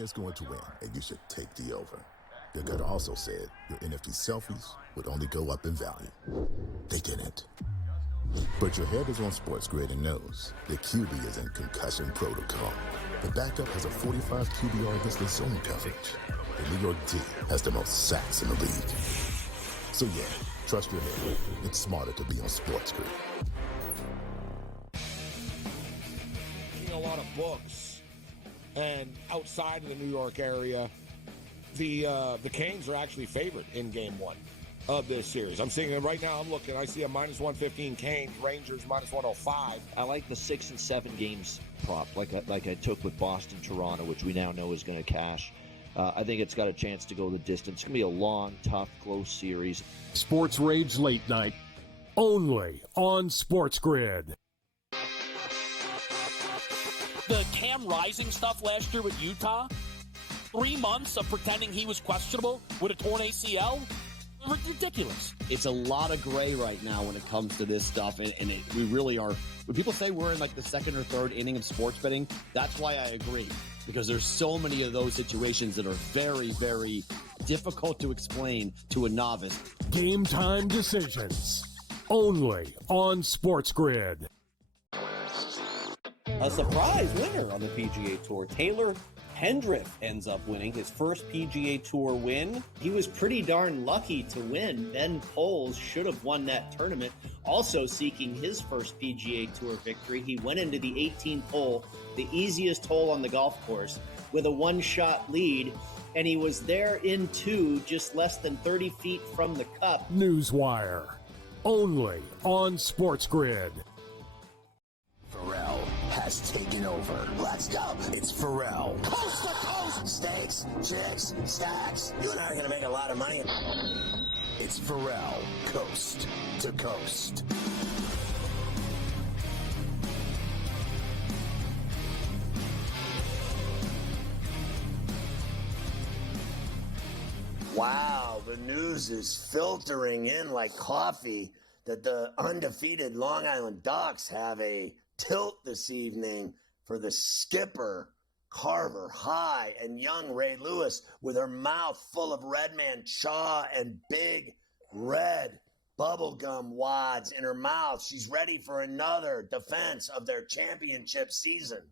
is going to win, and you should take the over. Your gut also said your NFT selfies would only go up in value. They didn't. But your head is on SportsGrid and knows the QB is in concussion protocol. The backup has a 45 QBR against the zone coverage. The New York D has the most sacks in the league. So yeah, trust your head. It's smarter to be on SportsGrid. A lot of books, and outside of the New York area, the Canes are actually favored in Game 1 of this series. I'm seeing it right now. I'm looking. I see a -115 Canes, Rangers -105. I like the 6 and 7 games prop, like I took with Boston, Toronto, which we now know is going to cash. I think it's got a chance to go the distance. It's going to be a long, tough, close series. Sports Rage Late Night, only on SportsGrid. The Cam Rising stuff last year with Utah, 3 months of pretending he was questionable with a torn ACL, ridiculous. It's a lot of gray right now when it comes to this stuff, and we really are. When people say we're in like the second or third inning of sports betting, that's why I agree, because there's so many of those situations that are very, very difficult to explain to a novice. Game time decisions, only on SportsGrid. A surprise winner on the PGA Tour. Taylor Pendrith ends up winning his first PGA Tour win. He was pretty darn lucky to win. Ben Poles should have won that tournament. Also seeking his first PGA Tour victory, he went into the 18th hole, the easiest hole on the golf course, with a one-shot lead, and he was there in 2, just less than 30 feet from the cup. Newswire, only on SportsGrid. Ferrall has taken over. Let's go. It's Ferrall. Coast to coast. Steaks, chicks, stacks. You and I are going to make a lot of money. It's Ferrall, coast to coast. Wow, the news is filtering in like coffee that the undefeated Long Island Ducks have a tilt this evening for the skipper, Carver High, and young Ray Lewis with her mouth full of Redman chaw and big red bubblegum wads in her mouth. She's ready for another defense of their championship season.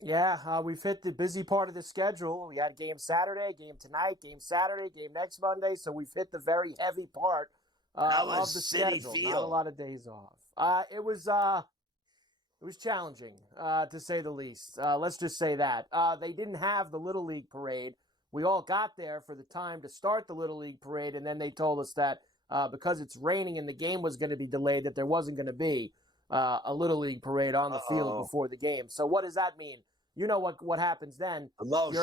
Yeah, we've hit the busy part of the schedule. We had a game Saturday, game tonight, game Saturday, game next Monday, so we've hit the very heavy part of the schedule. Not a lot of days off. It was challenging, to say the least. Let's just say that. They didn't have the Little League parade. We all got there for the time to start the Little League parade, and then they told us that because it's raining and the game was going to be delayed, that there wasn't going to be a Little League parade on the field before the game. So what does that mean? You know what happens then. Emotions.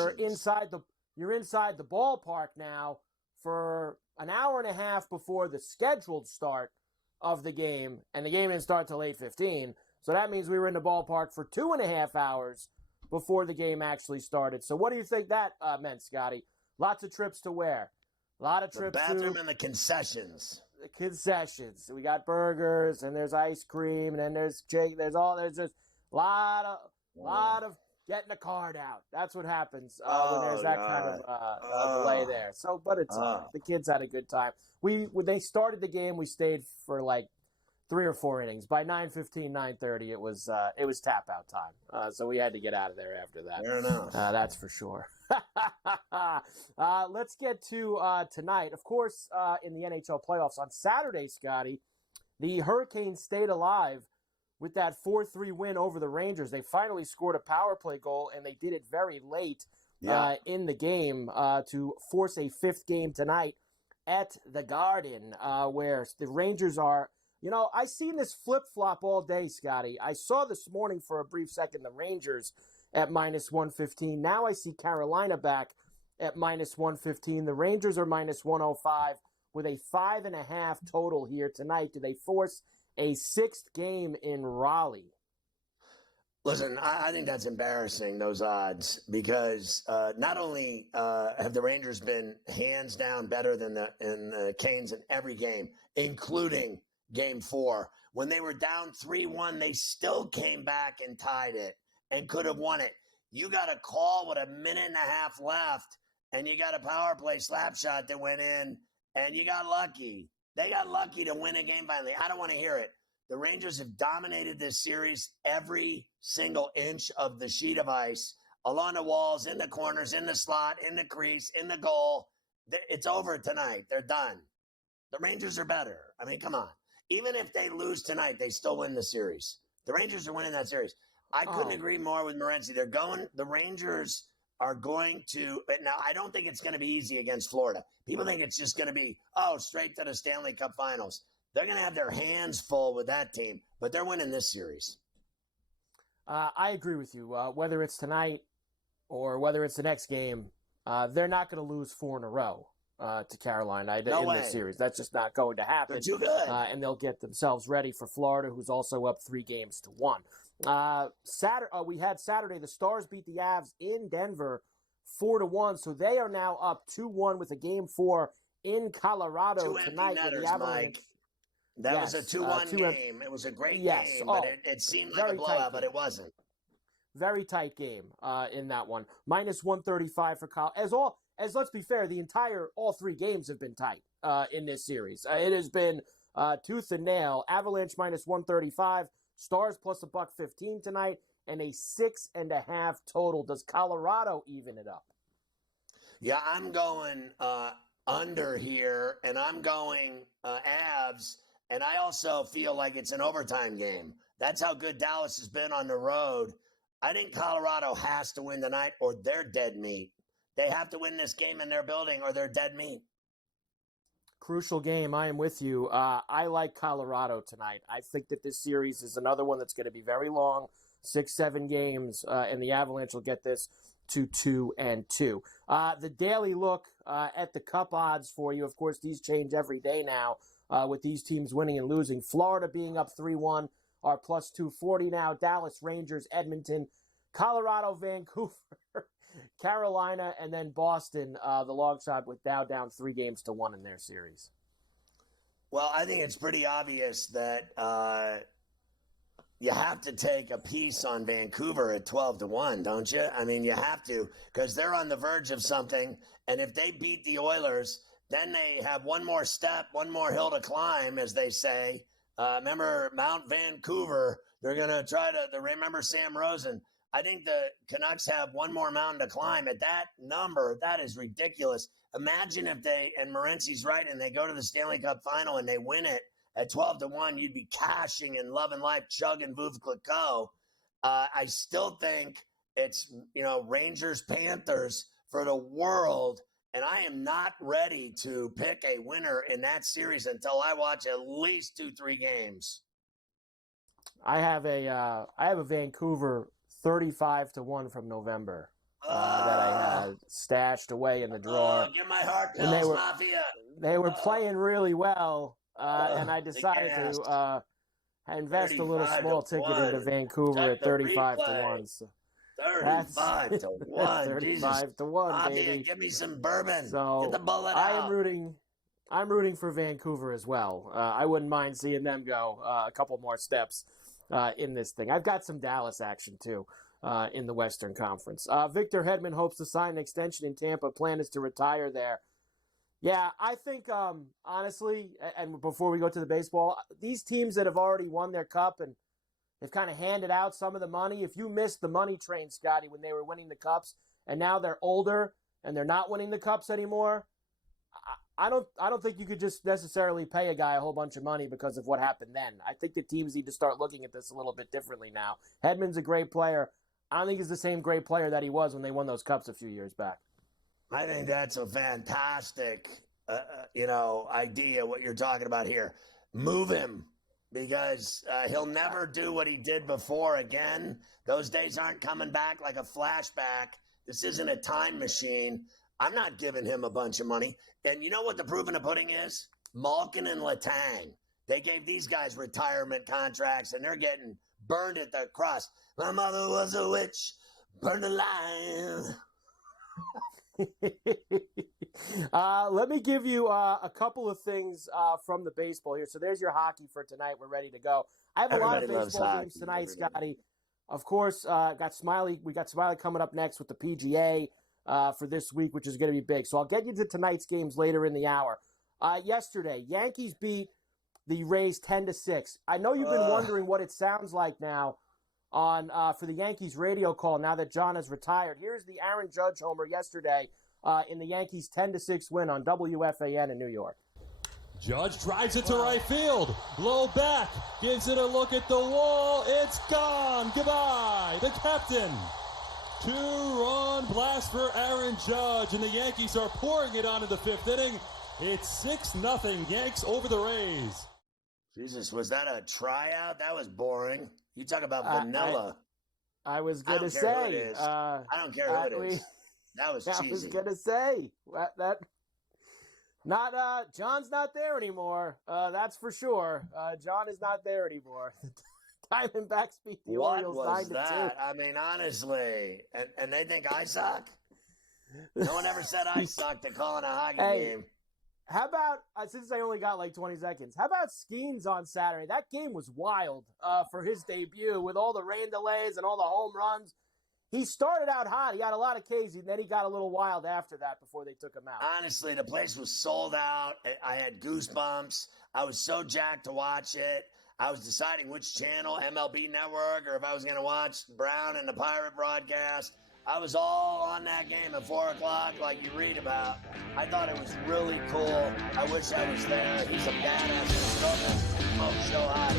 You're inside the ballpark now for an hour and a half before the scheduled start of the game, and the game didn't start till 8:15. So that means we were in the ballpark for 2.5 hours before the game actually started. So what do you think that meant, Scotty? Lots of trips to where? A lot of trips to the bathroom and the concessions. The concessions. We got burgers, and there's ice cream, and then there's Jake. There's just a lot of getting a card out. That's what happens when there's that kind of delay there. So, but it's the kids had a good time. When they started the game, we stayed for like 3 or 4 innings. By 9:15, 9:30, it was tap out time. So we had to get out of there after that. Fair enough. That's for sure. Let's get to tonight. Of course, in the NHL playoffs on Saturday, Scotty, the Hurricanes stayed alive with that 4-3 win over the Rangers. They finally scored a power play goal, and they did it very late in the game to force a 5th game tonight at the Garden, where the Rangers are. You know, I seen this flip-flop all day, Scotty. I saw this morning for a brief second the Rangers at -115. Now I see Carolina back at -115. The Rangers are -105 with a 5.5 total here tonight. Do they force a 6th game in Raleigh? Listen, I think that's embarrassing, those odds, because not only have the Rangers been hands down better than the Canes in every game, including Game 4. When they were down 3-1, they still came back and tied it and could have won it. You got a call with a minute and a half left, and you got a power play slap shot that went in, and you got lucky. They got lucky to win a game finally. I don't want to hear it. The Rangers have dominated this series every single inch of the sheet of ice, along the walls, in the corners, in the slot, in the crease, in the goal. It's over tonight. They're done. The Rangers are better. I mean, come on. Even if they lose tonight, they still win the series. The Rangers are winning that series. I couldn't agree more with Morency. The Rangers are going to, but now I don't think it's going to be easy against Florida. People think it's just going to be, straight to the Stanley Cup Finals. They're going to have their hands full with that team, but they're winning this series. I agree with you. Whether it's tonight or whether it's the next game, they're not going to lose 4 in a row to Carolina in this series. That's just not going to happen. They're too good. And they'll get themselves ready for Florida, who's also up 3-1. We had Saturday. The Stars beat the Avs in Denver 4-1, so they are now up 2-1 with a Game 4 in Colorado tonight with the Avalanche. Mike. That was a 2-1 game. It was a great game, but it seemed like a blowout, but it wasn't. Very tight game in that one. Minus 135 for Colorado. As let's be fair, all 3 games have been tight in this series. It has been tooth and nail. Avalanche minus 135, Stars plus $1.15 tonight, and a 6.5 total. Does Colorado even it up? Yeah, I'm going under here, and I'm going Avs. And I also feel like it's an overtime game. That's how good Dallas has been on the road. I think Colorado has to win tonight or they're dead meat. They have to win this game in their building or they're dead meat. Crucial game. I am with you. I like Colorado tonight. I think that this series is another one that's going to be very long, 6-7 games, and the Avalanche will get this to 2-2. The daily look at the Cup odds for you. Of course, these change every day now. With these teams winning and losing. Florida being up 3-1 are plus 240 now. Dallas, Rangers, Edmonton, Colorado, Vancouver, Carolina, and then Boston, the long shot with now down 3-1 in their series. Well, I think it's pretty obvious that you have to take a piece on Vancouver at 12-1, don't you? I mean, you have to, because they're on the verge of something, and if they beat the Oilers, then they have one more step, one more hill to climb, as they say. Remember Mount Vancouver? They're going to try to remember Sam Rosen. I think the Canucks have one more mountain to climb. At that number, that is ridiculous. Imagine if and Morency's right, and they go to the Stanley Cup Final and they win it at 12-1. You'd be cashing and loving life, chugging Veuve Clicquot. I still think it's, Rangers, Panthers for the world. And I am not ready to pick a winner in that series until I watch at least 2-3 games. I have a Vancouver 35-1 from November that I had stashed away in the drawer. Get my heart pills, Mafia. They were playing really well, and I decided to invest a little small ticket into Vancouver at 35-1. So 35-1. 35-1, baby. Give me some bourbon. So get the bullet out. I'm rooting for Vancouver as well. I wouldn't mind seeing them go a couple more steps in this thing. I've got some Dallas action too in the Western Conference. Victor Hedman hopes to sign an extension in Tampa. Plan is to retire there. Yeah, I think honestly, and before we go to the baseball, these teams that have already won their cup and they've kind of handed out some of the money. If you missed the money train, Scotty, when they were winning the cups, and now they're older and they're not winning the cups anymore, I don't think you could just necessarily pay a guy a whole bunch of money because of what happened then. I think the teams need to start looking at this a little bit differently now. Hedman's a great player. I don't think he's the same great player that he was when they won those cups a few years back. I think that's a fantastic, idea, what you're talking about here. Move him. Because he'll never do what he did before again. Those days aren't coming back like a flashback. This isn't a time machine. I'm not giving him a bunch of money. And you know what the proof in the pudding is? Malkin and Letang. They gave these guys retirement contracts, and they're getting burned at the cross. My mother was a witch, burned alive. Let me give you a couple of things from the baseball here. So there's your hockey for tonight. We're ready to go. I have a lot of baseball games tonight, Scotty. Of course, got Smiley. We got Smiley coming up next with the PGA for this week, which is going to be big. So I'll get you to tonight's games later in the hour. Yesterday, Yankees beat the Rays 10-6. I know you've been wondering what it sounds like now on for the Yankees radio call now that John has retired. Here's the Aaron Judge homer yesterday in the Yankees 10-6 win on WFAN in New York. Judge drives it to right field. Low back. Gives it a look at the wall. It's gone. Goodbye. The captain. 2-run blast for Aaron Judge, and the Yankees are pouring it on in the fifth inning. It's 6-0 Yanks over the Rays. Jesus, was that a tryout? That was boring. You talk about vanilla. I was going to say. I don't care who it is. That was cheesy. I was going to say. John's not there anymore. That's for sure. John is not there anymore. Diamondbacks beat the Orioles 9-2. What was that? I mean, honestly. And they think I suck? No one ever said I sucked at calling a hockey game. How about, since I only got like 20 seconds, how about Skeens on Saturday? That game was wild for his debut with all the rain delays and all the home runs. He started out hot. He had a lot of Ks, and then he got a little wild after that before they took him out. Honestly, the place was sold out. I had goosebumps. I was so jacked to watch it. I was deciding which channel, MLB Network, or if I was going to watch Brown and the Pirate broadcast. I was all on that game at 4 o'clock like you read about. I thought it was really cool. I wish I was there. He's a badass. He's so hot.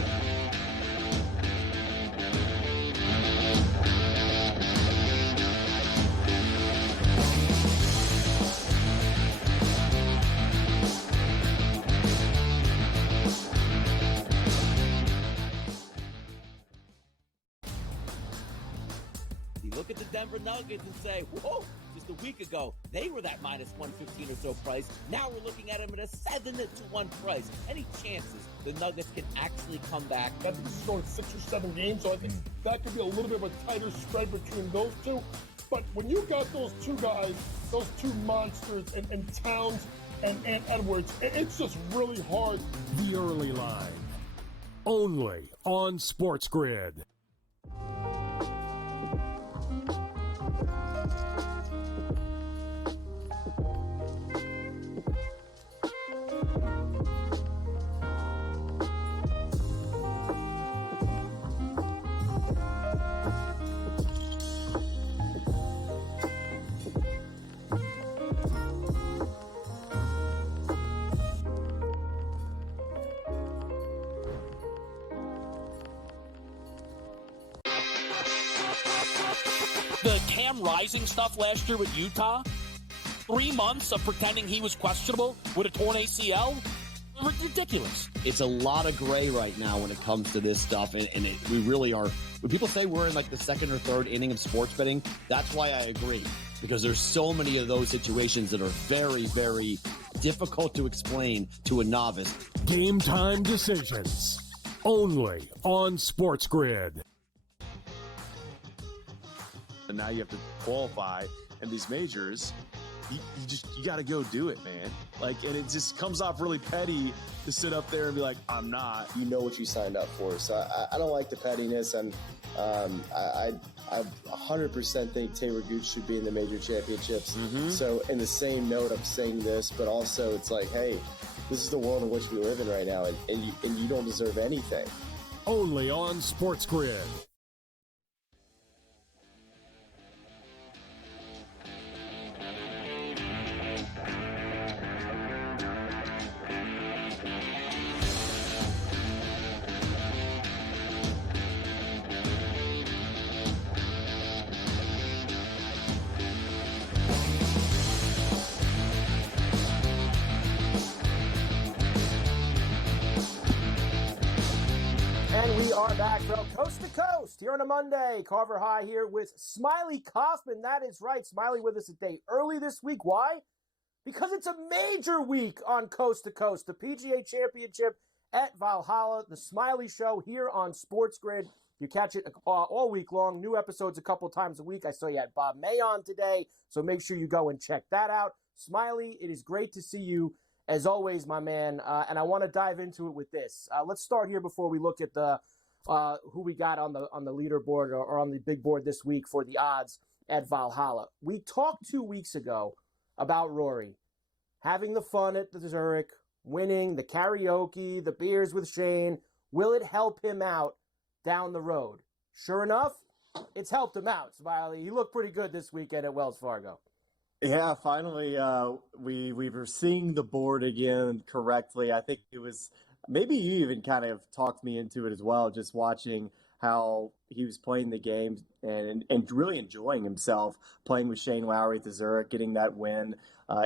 Look at the Denver Nuggets and say, whoa, just a week ago, they were that minus 115 or so price. Now we're looking at them at a 7-1 price. Any chances the Nuggets can actually come back? I think this is going 6 or 7 games, so I think that could be a little bit of a tighter spread between those two. But when you got those two guys, those two monsters, and Towns and Edwards, it's just really hard. The early line, only on SportsGrid. The Cam Rising stuff last year with Utah, 3 months of pretending he was questionable with a torn ACL, ridiculous. It's a lot of gray right now when it comes to this stuff, and we really are. When people say we're in like the second or third inning of sports betting, that's why I agree, because there's so many of those situations that are very, very difficult to explain to a novice. Game time decisions, only on SportsGrid. And now you have to qualify in these majors. You got to go do it, man. And it just comes off really petty to sit up there and be like, I'm not. You know what you signed up for. So I don't like the pettiness, and I 100% think Taylor Gooch should be in the major championships. Mm-hmm. So in the same note, I'm saying this, but also it's like, hey, this is the world in which we live in right now, and you don't deserve anything. Only on SportsGrid. Back from coast to coast here on a Monday. Carver High here with Smiley Kaufman. That is right. Smiley with us a day early this week. Why? Because it's a major week on coast to coast. The PGA Championship at Valhalla. The Smiley Show here on SportsGrid. You catch it all week long. New episodes a couple times a week. I saw you had Bob May on today, so make sure you go and check that out. Smiley, it is great to see you as always, my man. And I want to dive into it with this. Let's start here before we look at the who we got on the leaderboard or on the big board this week for the odds at Valhalla. We talked 2 weeks ago about Rory having the fun at the Zurich, winning the karaoke, the beers with Shane. Will it help him out down the road? Sure enough, it's helped him out, Smiley. He looked pretty good this weekend at Wells Fargo. Yeah, finally, we were seeing the board again correctly. I think it was maybe you even kind of talked me into it as well, just watching how he was playing the game and really enjoying himself playing with Shane Lowry at the Zurich, getting that win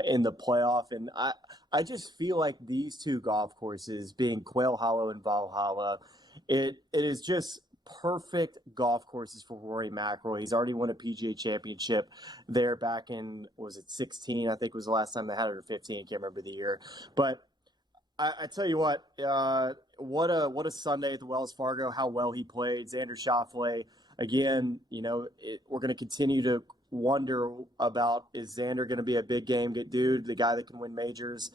in the playoff. And I just feel like these two golf courses, being Quail Hollow and Valhalla, it is just perfect golf courses for Rory McIlroy. He's already won a PGA championship there back in, was it 16? I think was the last time they had it, or 15. I can't remember the year. But I tell you what a Sunday at the Wells Fargo, how well he played. Xander Schauffele, again, we're going to continue to wonder about, is Xander going to be a big game dude, the guy that can win majors?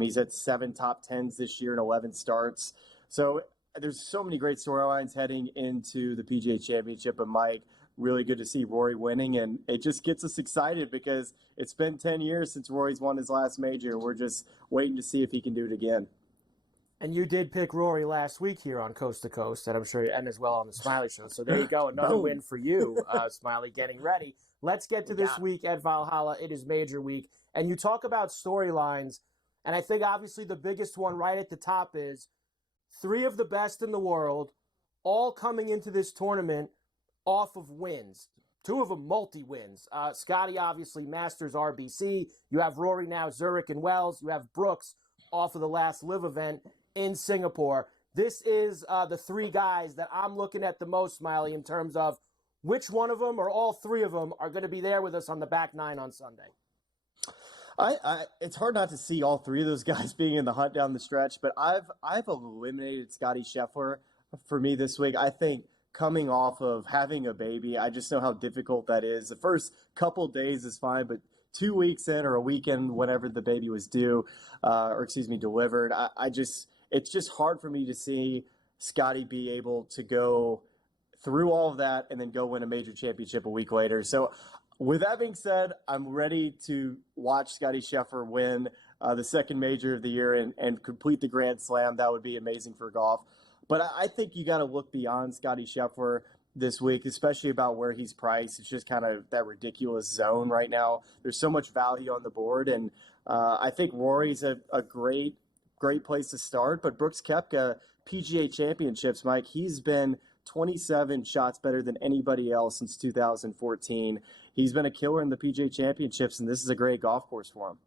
He's at 7 top 10s this year and 11 starts. So there's so many great storylines heading into the PGA Championship. And Mike, really good to see Rory winning, and it just gets us excited because it's been 10 years since Rory's won his last major. We're just waiting to see if he can do it again. And you did pick Rory last week here on Coast to Coast, and I'm sure, and as well on the Smiley Show. So there you go, another win for you, Smiley, getting ready. Let's get to this week at Valhalla. It is major week, and you talk about storylines, and I think obviously the biggest one right at the top is 3 of the best in the world, all coming into this tournament off of wins. 2 of them multi-wins. Scotty, obviously, Masters RBC. You have Rory now, Zurich and Wells. You have Brooks off of the last live event in Singapore. This is the 3 guys that I'm looking at the most, Smiley, in terms of which one of them or all 3 of them are going to be there with us on the back 9 on Sunday. It's hard not to see all 3 of those guys being in the hunt down the stretch, but I've eliminated Scotty Scheffler for me this week. I think coming off of having a baby, I just know how difficult that is. The first couple days is fine, but 2 weeks in or a weekend, whenever the baby was due, delivered, it's just hard for me to see Scotty be able to go through all of that and then go win a major championship a week later. So with that being said, I'm ready to watch Scotty Scheffler win the second major of the year and complete the Grand Slam. That would be amazing for golf. But I think you got to look beyond Scotty Scheffler this week, especially about where he's priced. It's just kind of that ridiculous zone right now. There's so much value on the board, and I think Rory's a great place to start. But Brooks Koepka, PGA Championships, Mike, he's been 27 shots better than anybody else since 2014. He's been a killer in the PGA Championships, and this is a great golf course for him.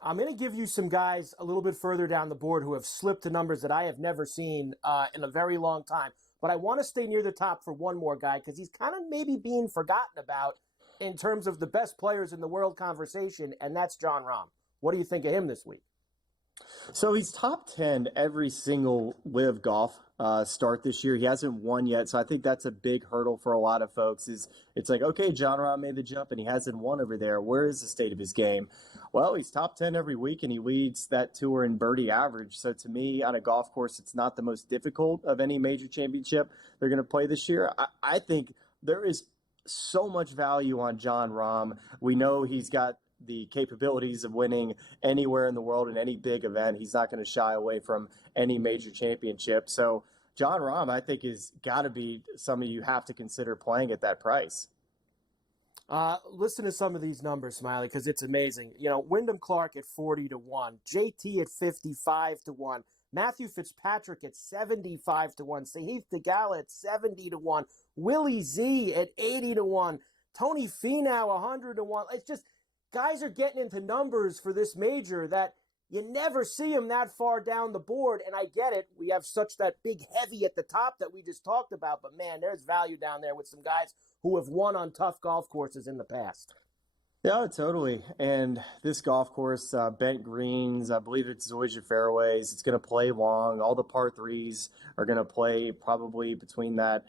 I'm going to give you some guys a little bit further down the board who have slipped to numbers that I have never seen in a very long time. But I want to stay near the top for one more guy because he's kind of maybe being forgotten about in terms of the best players in the world conversation, and that's Jon Rahm. What do you think of him this week? So he's top 10 every single live golf start this year. He hasn't won yet, so I think that's a big hurdle for a lot of folks. It's like, okay, Jon Rahm made the jump and he hasn't won over there. Where is the state of his game? Well, he's top 10 every week and he leads that tour in birdie average. So to me, on a golf course, it's not the most difficult of any major championship they're going to play this year. I think there is so much value on Jon Rahm. We know he's got the capabilities of winning anywhere in the world in any big event. He's not going to shy away from any major championship. So Jon Rahm, I think, is got to be somebody you have to consider playing at that price. Listen to some of these numbers, Smiley, because it's amazing. Wyndham Clark at 40-1, JT at 55-1, Matthew Fitzpatrick at 75-1, Sahith Theegala at 70-1, Willie Z at 80-1, Tony Finau 100-1. It's just guys are getting into numbers for this major that you never see them that far down the board, and I get it. We have such that big heavy at the top that we just talked about, but man, there's value down there with some guys who have won on tough golf courses in the past. Yeah, totally. And this golf course, bent greens, I believe it's Zoysia fairways. It's going to play long. All the par threes are going to play probably between that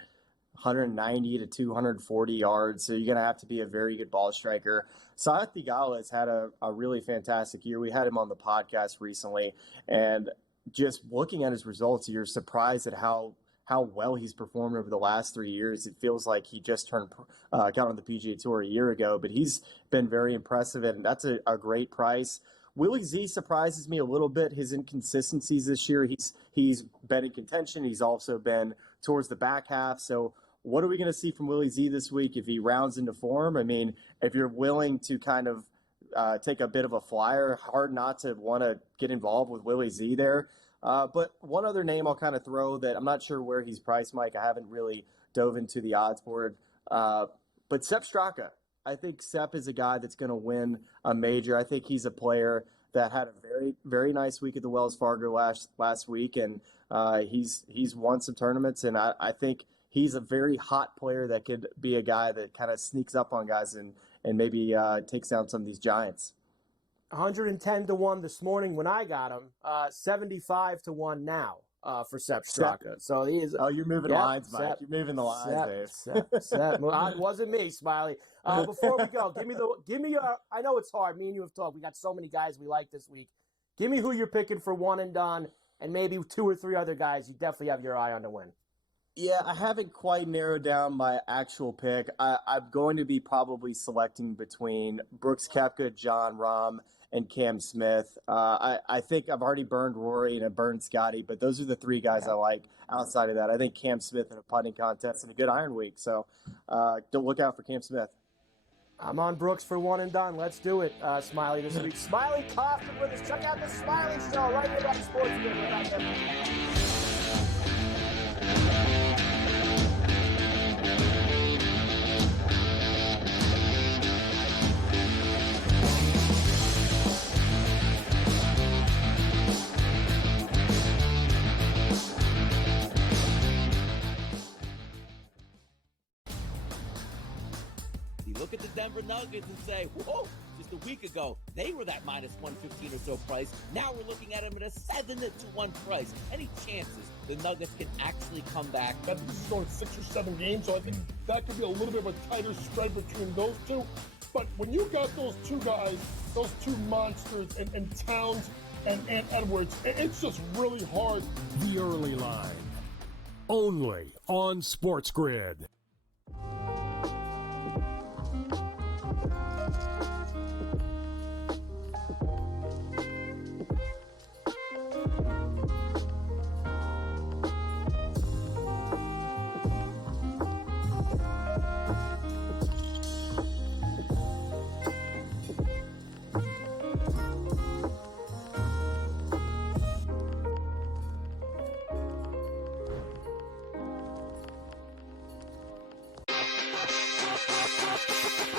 190 to 240 yards. So you're going to have to be a very good ball striker. Sahith Theegala has had a really fantastic year. We had him on the podcast recently, and just looking at his results, you're surprised at how how well he's performed over the last 3 years. It feels like he just got on the PGA Tour a year ago, but he's been very impressive, and that's a great price. Willie Z surprises me a little bit. His inconsistencies this year. He's been in contention. He's also been towards the back half. So what are we going to see from Willie Z this week if he rounds into form? I mean, if you're willing to kind of take a bit of a flyer, hard not to want to get involved with Willie Z there. But one other name I'll kind of throw that I'm not sure where he's priced, Mike. I haven't really dove into the odds board. But Sepp Straka. I think Sepp is a guy that's going to win a major. I think he's a player that had a very, very nice week at the Wells Fargo last week, and he's won some tournaments, and I think he's a very hot player that could be a guy that kind of sneaks up on guys and maybe takes down some of these giants. 110-1 this morning when I got him, 75-1 now for Sepp Straka. So he is. Oh, you're moving lines, Mike. You're moving the lines, Dave. Sepp. It wasn't me, Smiley. Before we go, give me your. I know it's hard. Me and you have talked. We got so many guys we like this week. Give me who you're picking for one and done, and maybe 2 or 3 other guys you definitely have your eye on to win. Yeah, I haven't quite narrowed down my actual pick. I'm going to be probably selecting between Brooks Koepka, Jon Rahm, and Cam Smith. I think I've already burned Rory and I burned Scotty, but those are the 3 guys I like. Outside of that, I think Cam Smith in a putting contest and a good iron week. So don't look out for Cam Smith. I'm on Brooks for one and done. Let's do it, Smiley, this week. Smiley Kaufman with us. Check out the Smiley Show right here on SportsGrid. We're back there. Look at the Denver Nuggets and say, whoa, just a week ago, they were that minus 115 or so price. Now we're looking at them at a 7-1 price. Any chances the Nuggets can actually come back? I think this is going 6 or 7 games, so I think that could be a little bit of a tighter spread between those two. But when you got those 2 guys, those 2 monsters, and Towns and Edwards, it's just really hard. The early line, only on SportsGrid.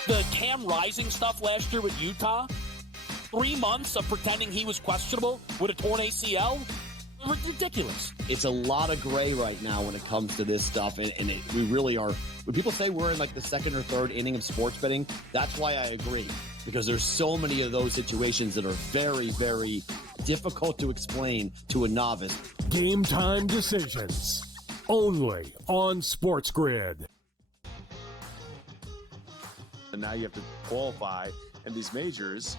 The Cam Rising stuff last year with Utah, 3 months of pretending he was questionable with a torn ACL, ridiculous. It's a lot of gray right now when it comes to this stuff, and we really are. When people say we're in like the 2nd or 3rd inning of sports betting, that's why I agree, because there's so many of those situations that are very, very difficult to explain to a novice. Game time decisions, only on SportsGrid. And now you have to qualify in these majors.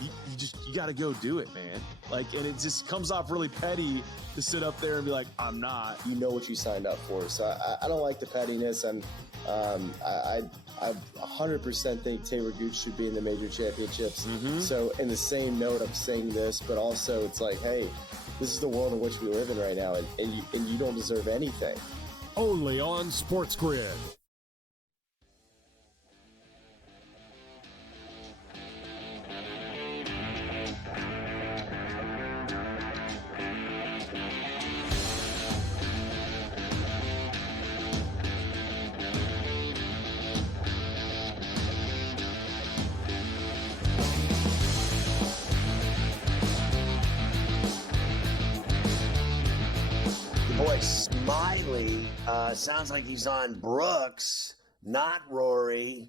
You got to go do it, man. Like, and it just comes off really petty to sit up there and be like, I'm not. You know what you signed up for. So I don't like the pettiness, and I 100% think Taylor Gooch should be in the major championships. So in the same note, I'm saying this, but also it's like, hey, this is the world in which we live in right now, and you don't deserve anything. Only on SportsGrid. Boy, Smiley sounds like he's on Brooks, not Rory.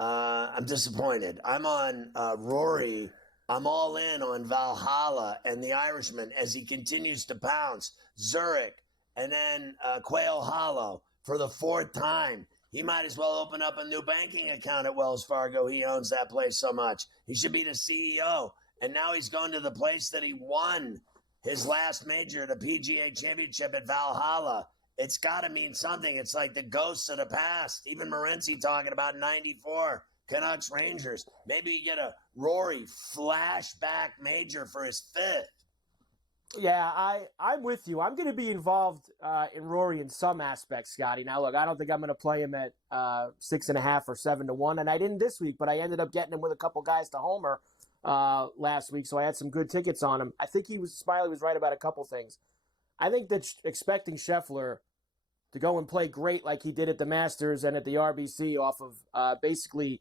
I'm disappointed. I'm on Rory. I'm all in on Valhalla and the Irishman as he continues to pounce. Zurich and then Quail Hollow for the 4th time. He might as well open up a new banking account at Wells Fargo. He owns that place so much. He should be the CEO. And now he's going to the place that he won his last major, the PGA Championship at Valhalla. it's got to mean something. It's like the ghosts of the past. Even Morency talking about 94 Canucks Rangers. Maybe you get a Rory flashback major for his 5th. Yeah, I'm with you. I'm going to be involved in Rory in some aspects, Scotty. Now, look, I don't think I'm going to play him at 6.5 or 7-1, and I didn't this week, but I ended up getting him with a couple guys to homer last week, so I had some good tickets on him. I think Smiley was right about a couple things. I think that expecting Scheffler to go and play great like he did at the Masters and at the RBC off of basically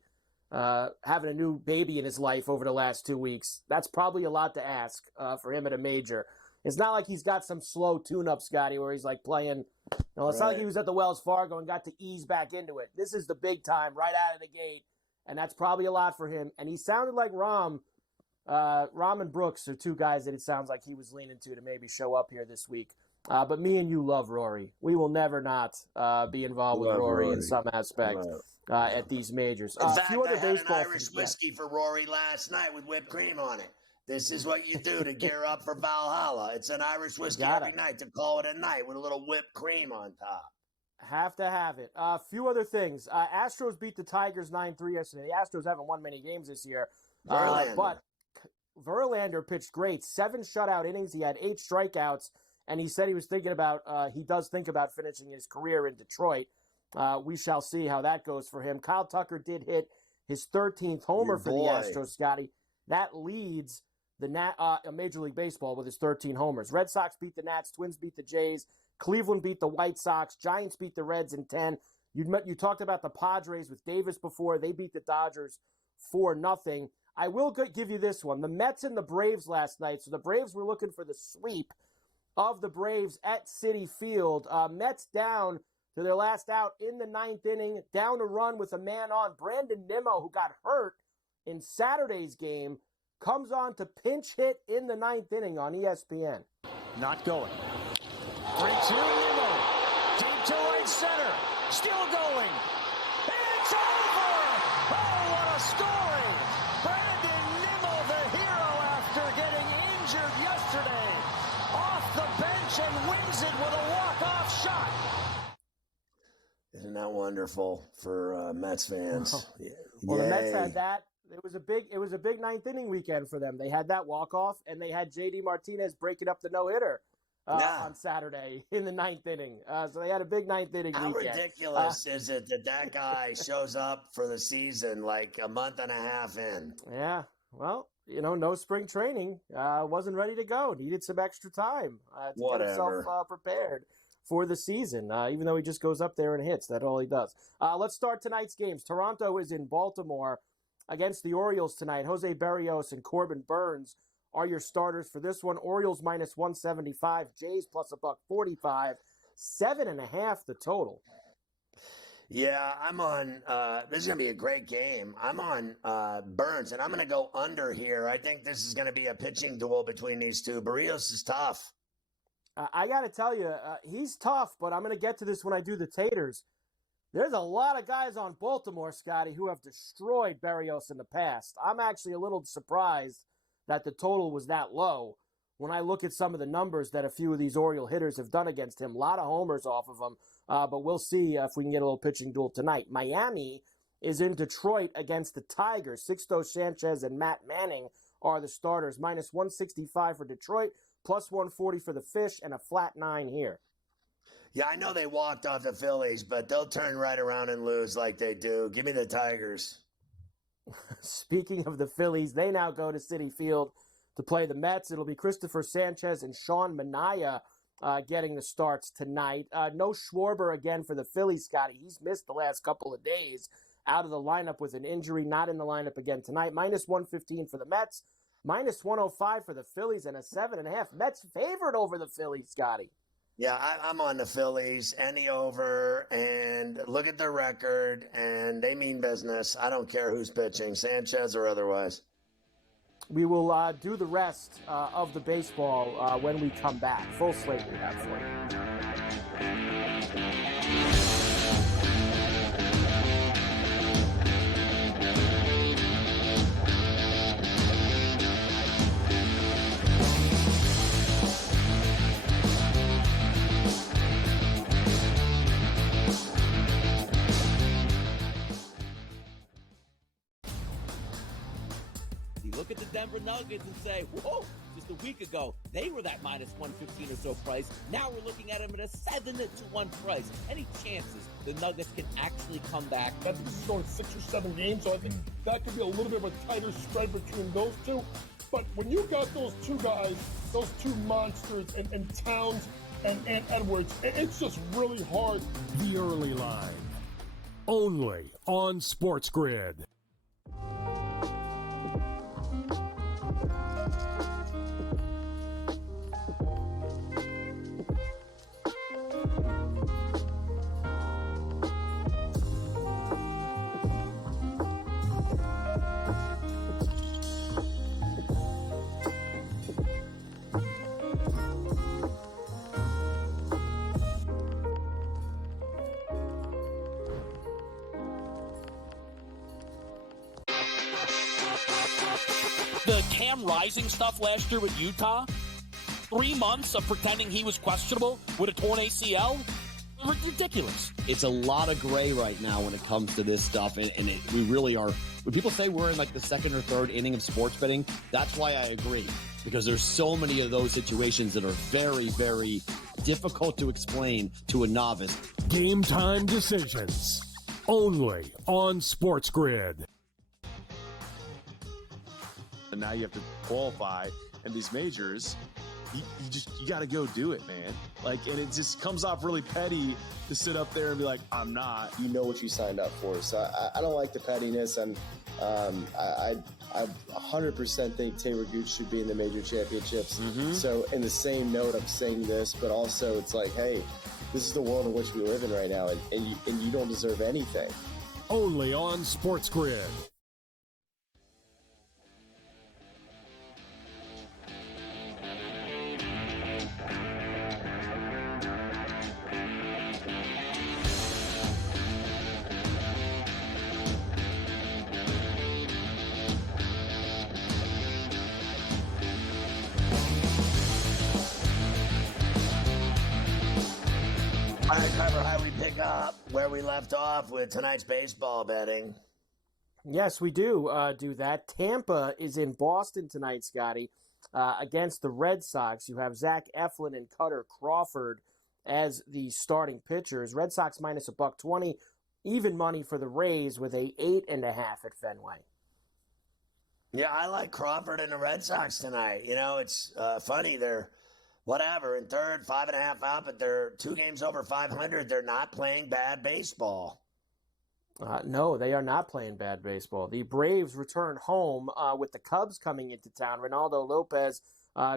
having a new baby in his life over the last 2 weeks, that's probably a lot to ask for him at a major. It's not like he's got some slow tune-up, Scotty, where he's like playing. It's not like he was at the Wells Fargo and got to ease back into it. This is the big time right out of the gate, and that's probably a lot for him. And he sounded like Rahm and Brooks are two guys that it sounds like he was leaning to maybe show up here this week. But me and you love Rory. We will never not be involved with Rory in some aspect at these majors. In fact, I had an Irish whiskey for Rory last night with whipped cream on it. This is what you do to gear up for Valhalla. It's an Irish whiskey every night to call it a night with a little whipped cream on top. Have to have it. A few other things. Astros beat the Tigers 9-3 yesterday. The Astros haven't won many games this year. But Verlander pitched great. 7 shutout innings. He had 8 strikeouts. And he said he was thinking about, he does think about finishing his career in Detroit. We shall see how that goes for him. Kyle Tucker did hit his 13th homer for the Astros, Scotty. That leads the Major League Baseball with his 13 homers. Red Sox beat the Nats. Twins beat the Jays. Cleveland beat the White Sox. Giants beat the Reds in 10. You talked about the Padres with Davis before. They beat the Dodgers 4-0. I will give you this one. The Mets and the Braves last night. So the Braves were looking for the sweep of the Braves at Citi Field. Mets down to their last out in the 9th inning, down a run with a man on. Brandon Nimmo, who got hurt in Saturday's game, comes on to pinch hit in the 9th inning on ESPN. Not going. 3-2, Nimmo. Deep to right center. Still going. It's over! Oh, what a story! Brandon Nimmo, the hero after getting injured yesterday. Off the bench and wins it with a walk-off shot. Isn't that wonderful for Mets fans? Well, the Mets had that. It was a big 9th inning weekend for them. They had that walk-off, and they had J.D. Martinez breaking up the no-hitter on Saturday in the 9th inning. So they had a big 9th inning How weekend. ridiculous is it that guy shows up for the season like a month and a half in? Yeah, well, no spring training. Wasn't ready to go. Needed some extra time to get himself prepared for the season, even though he just goes up there and hits. That's all he does. Let's start tonight's games. Toronto is in Baltimore against the Orioles tonight. Jose Berrios and Corbin Burns are your starters for this one. Orioles minus 175, Jays plus $145, 7.5 the total. Yeah, I'm on. This is going to be a great game. I'm on Burns, and I'm going to go under here. I think this is going to be a pitching duel between these two. Berrios is tough. I got to tell you, he's tough, but I'm going to get to this when I do the Taters. There's a lot of guys on Baltimore, Scotty, who have destroyed Berrios in the past. I'm actually a little surprised that the total was that low when I look at some of the numbers that a few of these Oriole hitters have done against him. A lot of homers off of him, but we'll see if we can get a little pitching duel tonight. Miami is in Detroit against the Tigers. Sixto Sanchez and Matt Manning are the starters. Minus 165 for Detroit, plus 140 for the Fish, and a flat 9 here. Yeah, I know they walked off the Phillies, but they'll turn right around and lose like they do. Give me the Tigers. Speaking of the Phillies, they now go to Citi Field to play the Mets. It'll be Christopher Sanchez and Sean Manaea getting the starts tonight. No Schwarber again for the Phillies, Scotty. He's missed the last couple of days out of the lineup with an injury. Not in the lineup again tonight. Minus 115 for the Mets. Minus 105 for the Phillies and a 7.5. Mets favored over the Phillies, Scotty. Yeah, I'm on the Phillies, any over, and look at their record, and they mean business. I don't care who's pitching, Sanchez or otherwise. We will do the rest of the baseball when we come back. Full slate we have for you. You look at the Denver Nuggets and say, whoa, just a week ago, they were that minus 115 or so price. Now we're looking at them at a 7-1 price. Any chances the Nuggets can actually come back? I think this is going 6 or 7 games, so I think that could be a little bit of a tighter spread between those two. But when you got those two guys, those two monsters, and Towns and Edwards, it's just really hard. The Early Line, only on SportsGrid. The Cam Rising stuff last year with Utah, 3 months of pretending he was questionable with a torn ACL, ridiculous. It's a lot of gray right now when it comes to this stuff, and we really are. When people say we're in like the second or third inning of sports betting, that's why I agree, because there's so many of those situations that are very, very difficult to explain to a novice. Game time decisions, only on SportsGrid. And now you have to qualify in these majors. You got to go do it, man. Like, and it just comes off really petty to sit up there and be like, I'm not. You know what you signed up for. So I don't like the pettiness, and I 100% think Taylor Gooch should be in the major championships. So in the same note, I'm saying this, but also it's like, hey, this is the world in which we live in right now, and you don't deserve anything. Only on SportsGrid. All right, Trevor, how we pick up where we left off with tonight's baseball betting? Yes, we do that. Tampa is in Boston tonight, Scotty, against the Red Sox. You have Zach Eflin and Cutter Crawford as the starting pitchers. Red Sox minus $120, even money for the Rays with a 8.5 at Fenway. Yeah, I like Crawford and the Red Sox tonight. You know, it's funny. They're whatever in third, 5.5 out, but they're 2 games over 500. They're not playing bad baseball. No, they are not playing bad baseball. The Braves return home with the Cubs coming into town. Ronaldo Lopez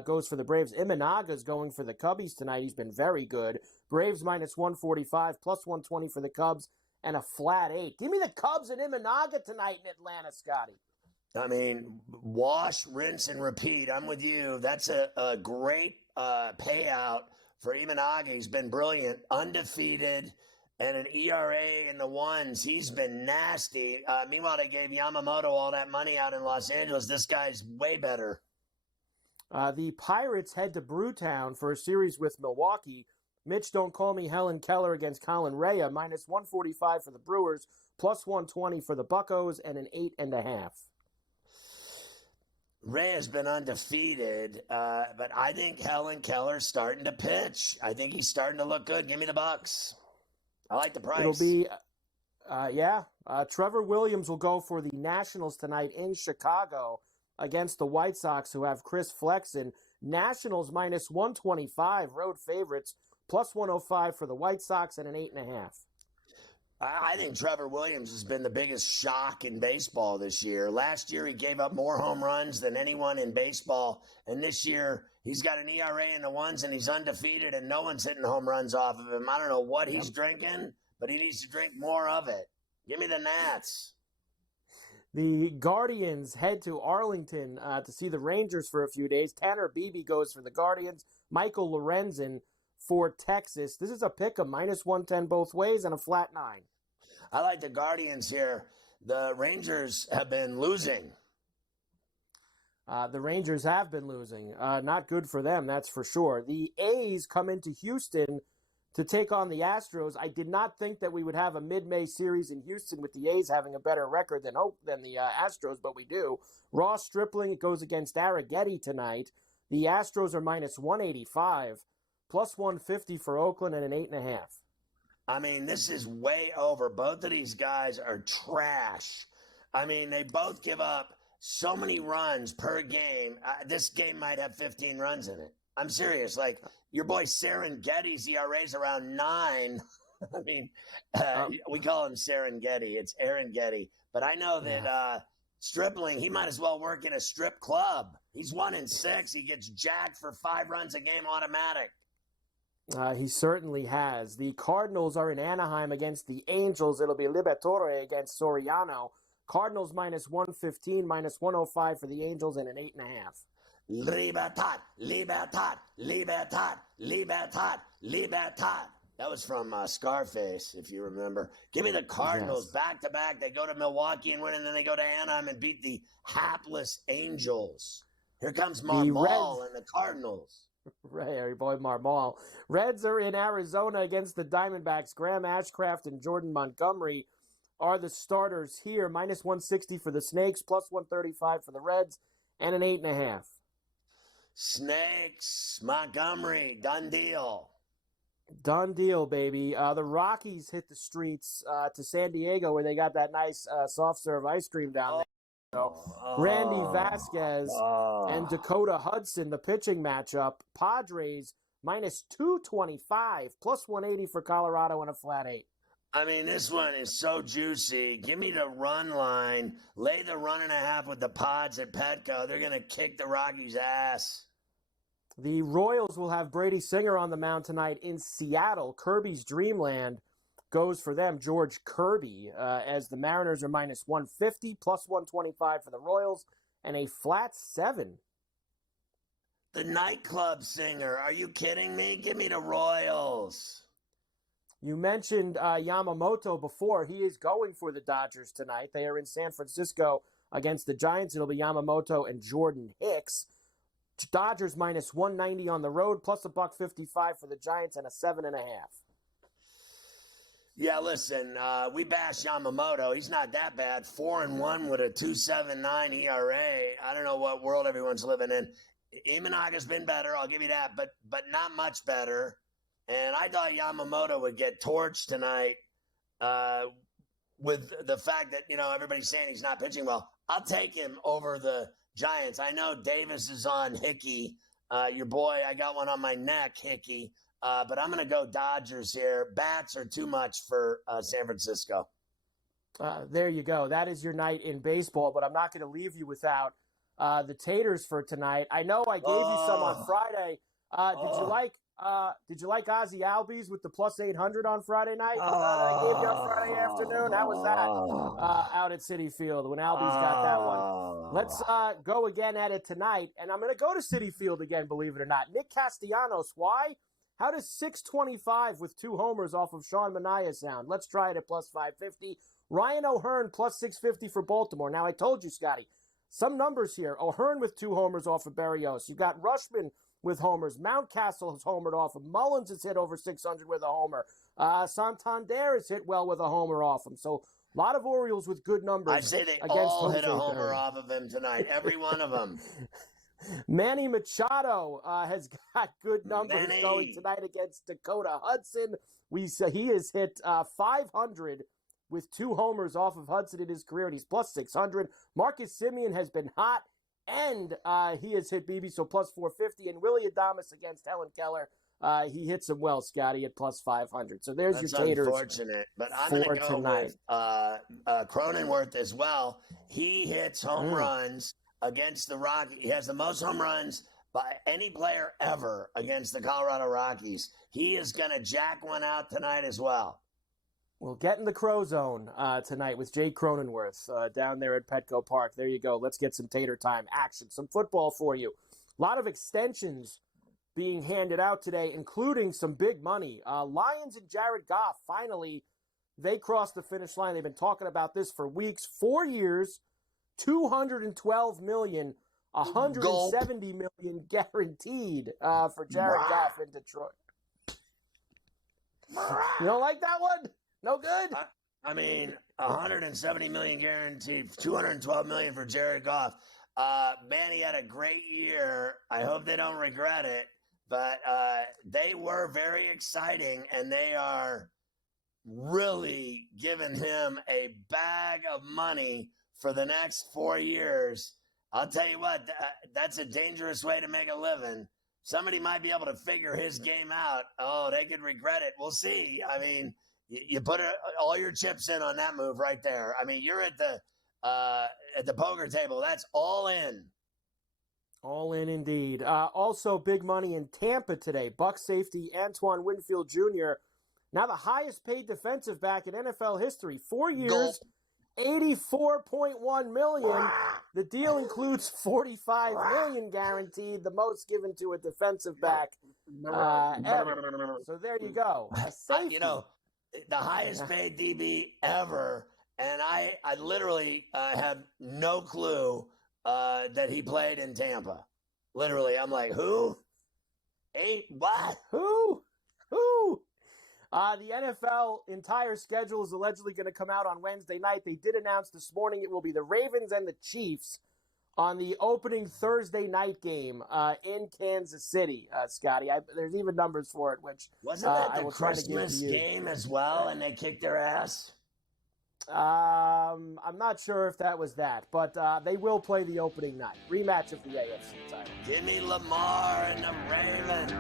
goes for the Braves. Imanaga's going for the Cubbies tonight. He's been very good. Braves minus 145, plus 120 for the Cubs, and a flat 8. Give me the Cubs and Imanaga tonight in Atlanta, Scotty. I mean, wash, rinse, and repeat. I'm with you. That's a great payout for Imanaga. He's been brilliant, undefeated, and an ERA in the ones. He's been nasty. Meanwhile, they gave Yamamoto all that money out in Los Angeles. This guy's way better. The Pirates head to Brewtown for a series with Milwaukee. Mitch, don't call me Helen Keller against Colin Rea, minus 145 for the Brewers, plus 120 for the Buccos, and an 8.5. Ray has been undefeated, but I think Helen Keller's starting to pitch. I think he's starting to look good. Give me the Bucks. I like the price. It'll be, Trevor Williams will go for the Nationals tonight in Chicago against the White Sox, who have Chris Flexen. Nationals minus 125, road favorites, plus 105 for the White Sox, and an 8.5. I think Trevor Williams has been the biggest shock in baseball this year. Last year, he gave up more home runs than anyone in baseball. And this year, he's got an ERA in the ones, and he's undefeated, and no one's hitting home runs off of him. I don't know what he's drinking, but he needs to drink more of it. Give me the Nats. The Guardians head to Arlington to see the Rangers for a few days. Tanner Beebe goes for the Guardians. Michael Lorenzen for Texas. This is a pick of minus 110 both ways and a flat 9. I like the Guardians here. The Rangers have been losing. The Rangers have been losing. Not good for them, that's for sure. The A's come into Houston to take on the Astros. I did not think that we would have a mid-May series in Houston with the A's having a better record than the Astros, but we do. Ross Stripling goes against Arrighetti tonight. The Astros are minus 185, plus 150 for Oakland, and an 8.5. I mean, this is way over. Both of these guys are trash. I mean, they both give up so many runs per game. This game might have 15 runs in it. I'm serious. Like, your boy Serengeti's ERA is around 9. I mean, we call him Serengeti. It's Arrighetti. But I know that Stripling, he might as well work in a strip club. He's 1-6. He gets jacked for 5 runs a game automatic. He certainly has. The Cardinals are in Anaheim against the Angels. It'll be Liberatore against Soriano. Cardinals minus 115, minus 105 for the Angels, and an 8.5. Libertad, libertad, libertad, libertad, libertad. That was from Scarface, if you remember. Give me the Cardinals back-to-back. They go to Milwaukee and win, and then they go to Anaheim and beat the hapless Angels. Here comes Marmol and the Cardinals. Right, our boy Marmol. Reds are in Arizona against the Diamondbacks. Graham Ashcraft and Jordan Montgomery are the starters here. Minus 160 for the Snakes, plus 135 for the Reds, and an 8.5. Snakes, Montgomery, done deal. Done deal, baby. The Rockies hit the streets to San Diego where they got that nice soft serve ice cream down there. So, Randy Vasquez and Dakota Hudson, the pitching matchup. Padres minus 225, plus 180 for Colorado and a flat 8. I mean, this one is so juicy. Give me the run line. Lay the 1.5 with the Pods at Petco. They're going to kick the Rockies' ass. The Royals will have Brady Singer on the mound tonight in Seattle. Kirby's Dreamland goes for them, George Kirby, as the Mariners are minus 150, plus 125 for the Royals, and a flat 7. The nightclub singer. Are you kidding me? Give me the Royals. You mentioned Yamamoto before. He is going for the Dodgers tonight. They are in San Francisco against the Giants. It'll be Yamamoto and Jordan Hicks. Dodgers minus 190 on the road, plus $1.55 for the Giants, and a 7.5. Yeah, listen, we bash Yamamoto. He's not that bad. 4-1 with a 2.79 ERA. I don't know what world everyone's living in. Imanaga's been better, I'll give you that, but not much better. And I thought Yamamoto would get torched tonight with the fact that, everybody's saying he's not pitching well. I'll take him over the Giants. I know Davis is on Hickey. Your boy, I got one on my neck, Hickey. But I'm going to go Dodgers here. Bats are too much for San Francisco. There you go. That is your night in baseball, but I'm not going to leave you without the taters for tonight. I know I gave you some on Friday. Did you like Ozzy Albies with the plus 800 on Friday night? I gave you on Friday afternoon. How was that out at Citi Field when Albies got that one? Let's go again at it tonight, and I'm going to go to Citi Field again, believe it or not. Nick Castellanos, why? How does 625 with 2 homers off of Sean Manaea sound? Let's try it at plus 550. Ryan O'Hearn plus 650 for Baltimore. Now, I told you, Scotty, some numbers here. O'Hearn with 2 homers off of Berrios. You got Rushman with homers. Mountcastle has homered off him. Mullins has hit over 600 with a homer. Santander has hit well with a homer off him. So a lot of Orioles with good numbers. I say they all hit a homer off of him tonight. Every one of them. Manny Machado has got good numbers going tonight against Dakota Hudson. He has hit 500 with 2 homers off of Hudson in his career, and he's plus 600. Marcus Semien has been hot, and he has hit BB, so plus 450. And Willie Adames against Helen Keller, he hits him well, Scotty, at plus 500. So there's your taters. That's unfortunate, but I'm going to go with Cronenworth as well. He hits home runs against the Rockies. He has the most home runs by any player ever against the Colorado Rockies. He is going to jack one out tonight as well. We'll get in the Crow Zone tonight with Jake Cronenworth down there at Petco Park. There you go. Let's get some tater time action, some football for you. A lot of extensions being handed out today, including some big money. Lions and Jared Goff, finally, they crossed the finish line. They've been talking about this for weeks. 4 years, $212 million, $170 million guaranteed for Jared Goff in Detroit. You don't like that one? No good? I mean, 170 million guaranteed, 212 million for Jared Goff. Man, he had a great year. I hope they don't regret it. But they were very exciting, and they are really giving him a bag of money for the next 4 years. I'll tell you what, that's a dangerous way to make a living. Somebody might be able to figure his game out. Oh, they could regret it. We'll see. I mean, you put all your chips in on that move right there. I mean, you're at the poker table. That's all in. All in indeed. Also, big money in Tampa today. Bucs safety Antoine Winfield Jr., now the highest paid defensive back in NFL history. 4 years, $84.1 million. The deal includes $45 million guaranteed, the most given to a defensive back ever. So there you go. A safety. You know, the highest paid DB ever, and I literally have no clue that he played in Tampa. Literally, I'm like, who? What? Who? The NFL entire schedule is allegedly going to come out on Wednesday night. They did announce this morning it will be the Ravens and the Chiefs on the opening Thursday night game in Kansas City, Scotty. There's even numbers for it, which wasn't that the Christmas game as well, and they kicked their ass? I'm not sure if that was that, but they will play the opening night. Rematch of the AFC title. Give me Lamar and the Ravens.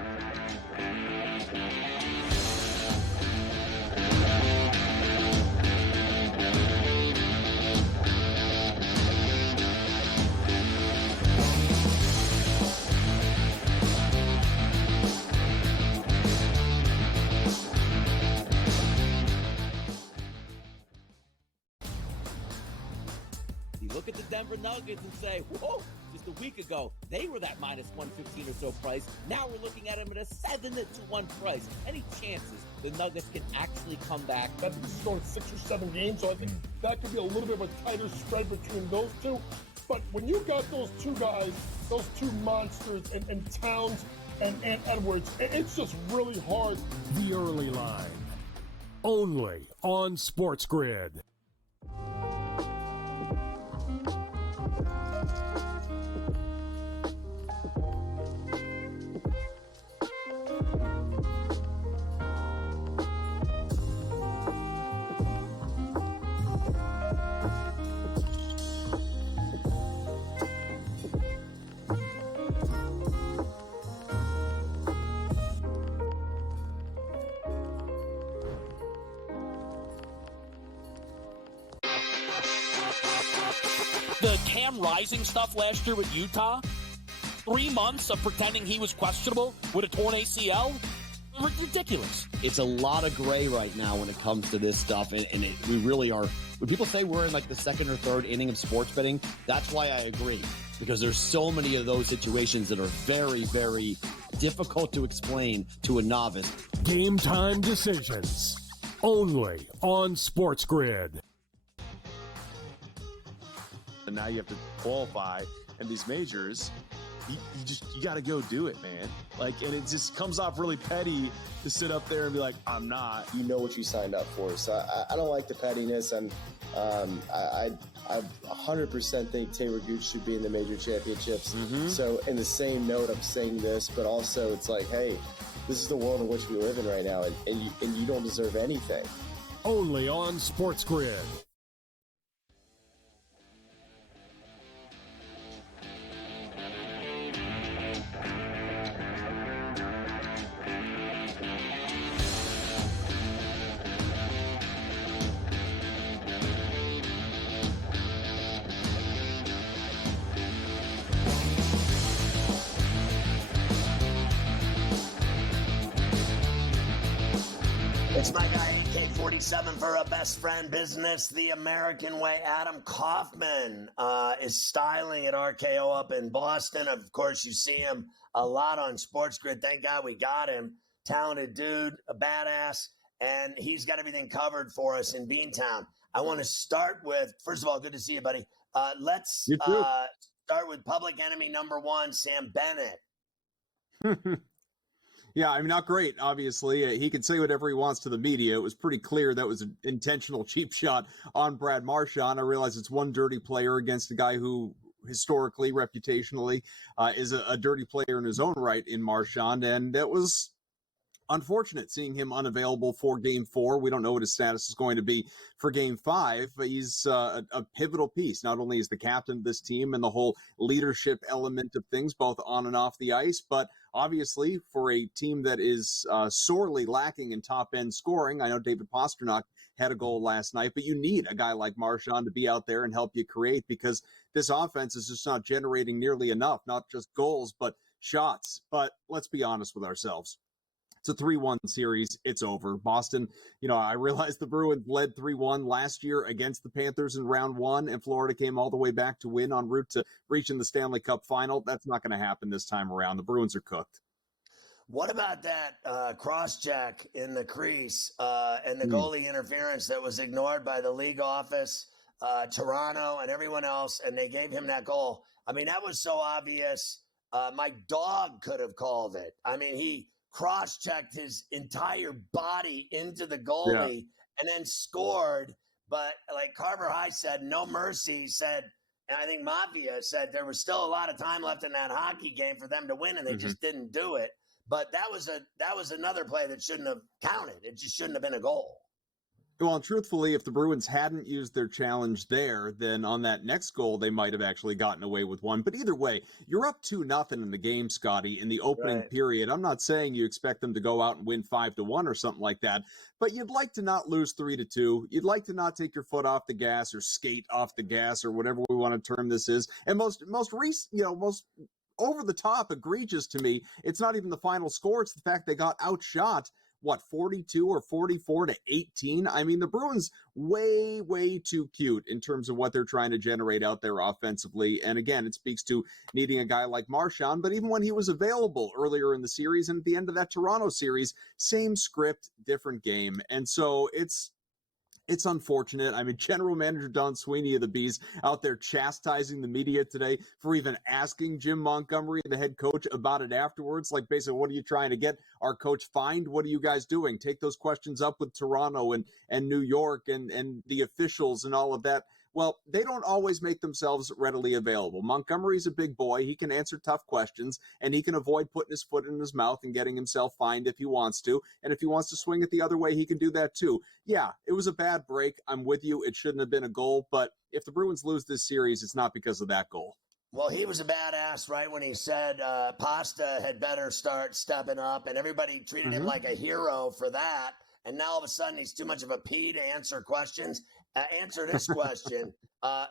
Look at the Denver Nuggets and say, whoa, just a week ago, they were that minus 115 or so price. Now we're looking at them at a 7-1 price. Any chances the Nuggets can actually come back? I think this is going 6 or 7 games, so I think that could be a little bit of a tighter spread between those two. But when you got those two guys, those two monsters, and Towns and Edwards, it's just really hard. The early line, only on SportsGrid. The Cam Rising stuff last year with Utah, 3 months of pretending he was questionable with a torn ACL, ridiculous. It's a lot of gray right now when it comes to this stuff, and we really are. When people say we're in like the second or third inning of sports betting, that's why I agree, because there's so many of those situations that are very, very difficult to explain to a novice. Game time decisions, only on SportsGrid. And now you have to qualify in these majors. You got to go do it, man. Like, and it just comes off really petty to sit up there and be like, I'm not. You know what you signed up for. So I don't like the pettiness, and I 100% think Taylor Gooch should be in the major championships. Mm-hmm. So in the same note, I'm saying this, but also it's like, hey, this is the world in which we live in right now, and you don't deserve anything. Only on SportsGrid. It's my guy, AK-47 for a best friend business, the American way. Adam Kaufman is styling at RKO up in Boston. Of course, you see him a lot on SportsGrid. Thank God we got him. Talented dude, a badass, and he's got everything covered for us in Beantown. I want to start with, first of all, good to see you, buddy. Let's start with public enemy number one, Sam Bennett. Yeah, I mean, not great, obviously. He can say whatever he wants to the media. It was pretty clear that was an intentional cheap shot on Brad Marchand. I realize it's one dirty player against a guy who historically, reputationally, is a dirty player in his own right in Marchand, and that was unfortunate seeing him unavailable for Game 4. We don't know what his status is going to be for Game 5, but he's a pivotal piece, not only as the captain of this team and the whole leadership element of things, both on and off the ice, but obviously for a team that is sorely lacking in top-end scoring. I know David Pastrnak had a goal last night, but you need a guy like Marchand to be out there and help you create, because this offense is just not generating nearly enough, not just goals, but shots. But let's be honest with ourselves. It's a 3-1 series. It's over. Boston, I realize the Bruins led 3-1 last year against the Panthers in round 1, and Florida came all the way back to win en route to reaching the Stanley Cup final. That's not going to happen this time around. The Bruins are cooked. What about that cross-check in the crease and the goalie interference that was ignored by the league office, Toronto, and everyone else, and they gave him that goal? I mean, that was so obvious. My dog could have called it. I mean, he cross-checked his entire body into the goalie and then scored. But like Carver High said, no mercy, said, and I think Mafia said there was still a lot of time left in that hockey game for them to win, and they just didn't do it. But that was another play that shouldn't have counted. It just shouldn't have been a goal. Well, truthfully, if the Bruins hadn't used their challenge there, then on that next goal, they might have actually gotten away with one. But either way, you're up 2-0 in the game, Scotty, in the opening period. I'm not saying you expect them to go out and win 5-1 or something like that, but you'd like to not lose 3-2. You'd like to not take your foot off the gas or skate off the gas or whatever we want to term this is. And most over the top egregious to me, it's not even the final score. It's the fact they got outshot. 42 or 44-18? I mean, the Bruins way, way too cute in terms of what they're trying to generate out there offensively. And again, it speaks to needing a guy like Marchand, but even when he was available earlier in the series and at the end of that Toronto series, same script, different game. And so it's unfortunate. I mean, General Manager Don Sweeney of the Bees out there chastising the media today for even asking Jim Montgomery, the head coach, about it afterwards. Like, basically, what are you trying to get our coach fined? What are you guys doing? Take those questions up with Toronto and New York and the officials and all of that. Well, they don't always make themselves readily available. Montgomery's a big boy. He can answer tough questions, and he can avoid putting his foot in his mouth and getting himself fined if he wants to. And if he wants to swing it the other way, he can do that too. Yeah, it was a bad break. I'm with you. It shouldn't have been a goal. But if the Bruins lose this series, it's not because of that goal. Well, he was a badass, right, when he said Pasta had better start stepping up, and everybody treated him like a hero for that. And now all of a sudden he's too much of a pea to answer questions. Answer this question.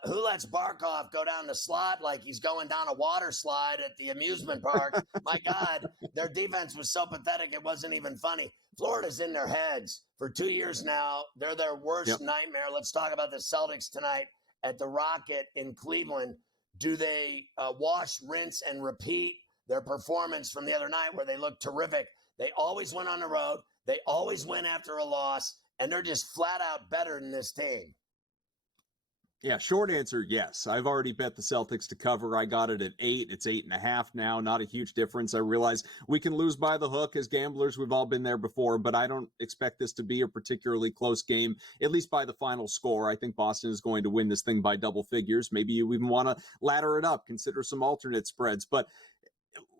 Who lets Barkov go down the slot like he's going down a water slide at the amusement park? My God, their defense was so pathetic it wasn't even funny. Florida's in their heads for 2 years now. They're their worst nightmare. Let's talk about the Celtics tonight at the Rocket in Cleveland. Do they wash, rinse, and repeat their performance from the other night where they looked terrific? They always went on the road. They always win after a loss. And they're just flat out better than this team. Yeah, short answer, yes. I've already bet the Celtics to cover. I got it at 8. It's 8.5 now. Not a huge difference. I realize we can lose by the hook as gamblers. We've all been there before, but I don't expect this to be a particularly close game, at least by the final score. I think Boston is going to win this thing by double figures. Maybe you even want to ladder it up, consider some alternate spreads. But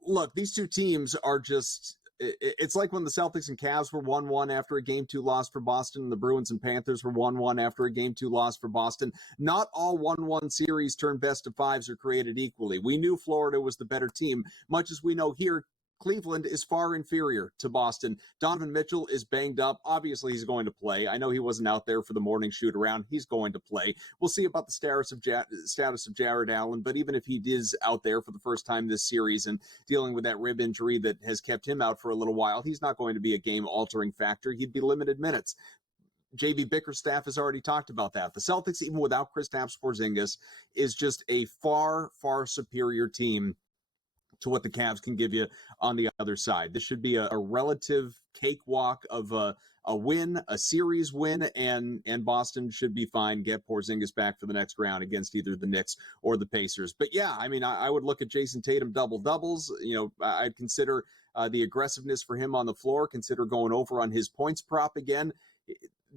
look, these two teams are just... It's like when the Celtics and Cavs were 1-1 after a Game 2 loss for Boston, and the Bruins and Panthers were 1-1 after a Game 2 loss for Boston. Not all 1-1 series turn best of fives are created equally. We knew Florida was the better team, much as we know here Cleveland is far inferior to Boston. Donovan Mitchell is banged up. Obviously, he's going to play. I know he wasn't out there for the morning shoot around. He's going to play. We'll see about the status of Jared Allen, but even if he is out there for the first time this series and dealing with that rib injury that has kept him out for a little while, he's not going to be a game-altering factor. He'd be limited minutes. JB Bickerstaff has already talked about that. The Celtics, even without Kristaps Porzingis, is just a far, far superior team to what the Cavs can give you on the other side. This should be a relative cakewalk of a win, a series win, and Boston should be fine. Get Porzingis back for the next round against either the Knicks or the Pacers. But yeah, I mean, I would look at Jason Tatum double-doubles. I'd consider the aggressiveness for him on the floor, consider going over on his points prop again.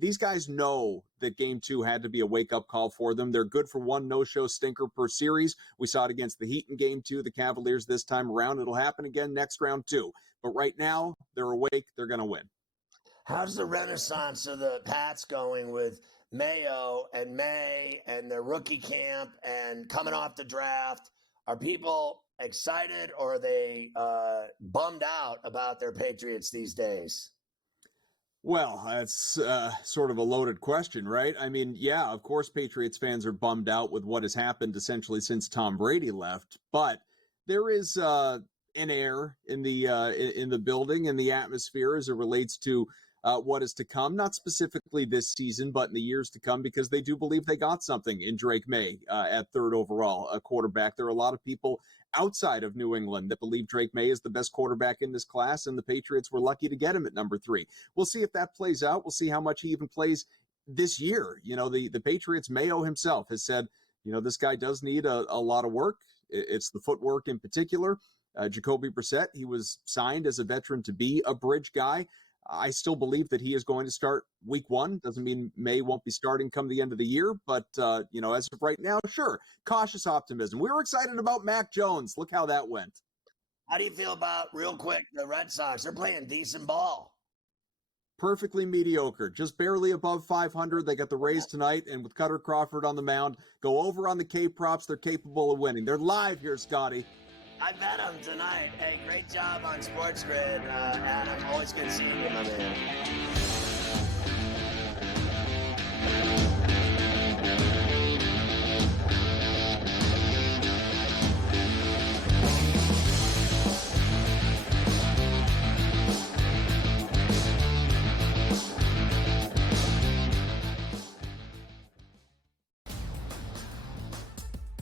These guys know that Game 2 had to be a wake-up call for them. They're good for one no-show stinker per series. We saw it against the Heat in Game 2, the Cavaliers this time around. It'll happen again next round too. But right now, they're awake. They're going to win. How's the renaissance of the Pats going with Mayo and May and their rookie camp and coming off the draft? Are people excited or are they bummed out about their Patriots these days? Well, that's sort of a loaded question, right? I mean, yeah, of course, Patriots fans are bummed out with what has happened essentially since Tom Brady left, but there is an air in the building and the atmosphere as it relates to what is to come, not specifically this season, but in the years to come, because they do believe they got something in Drake May at third overall, a quarterback. There are a lot of people outside of New England that believe Drake May is the best quarterback in this class, and the Patriots were lucky to get him at number 3. We'll see if that plays out. We'll see how much he even plays this year. The Patriots, Mayo himself has said, this guy does need a lot of work. It's the footwork in particular. Jacoby Brissett, he was signed as a veteran to be a bridge guy. I still believe that he is going to start week 1. Doesn't mean May won't be starting come the end of the year, but, as of right now, sure, cautious optimism. We were excited about Mac Jones. Look how that went. How do you feel about, real quick, the Red Sox? They're playing decent ball. Perfectly mediocre, just barely above 500. They got the Rays tonight, and with Cutter Crawford on the mound, go over on the K props. They're capable of winning. They're live here, Scotty. I bet them tonight. Hey, great job on SportsGrid, Adam. Always good seeing you, my man.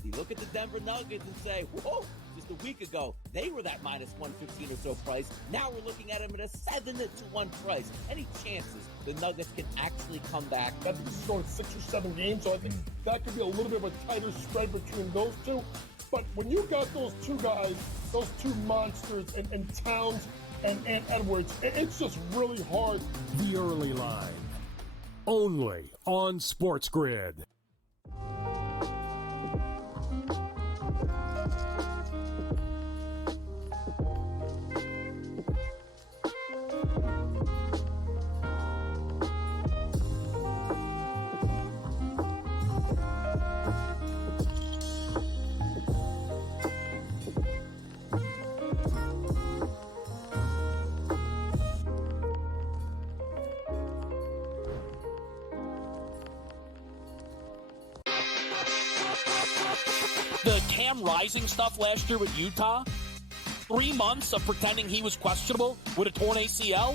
You look at the Denver Nuggets and say, whoa, just a week ago, they were that minus 115 or so price. Now we're looking at them at a 7-1 price. Any chances the Nuggets can actually come back? I think this is going 6 or 7 games, so I think that could be a little bit of a tighter spread between those two. But when you got those two guys, those two monsters, and Towns and Edwards, it's just really hard. The early line, only on SportsGrid. The Cam Rising stuff last year with Utah, 3 months of pretending he was questionable with a torn ACL,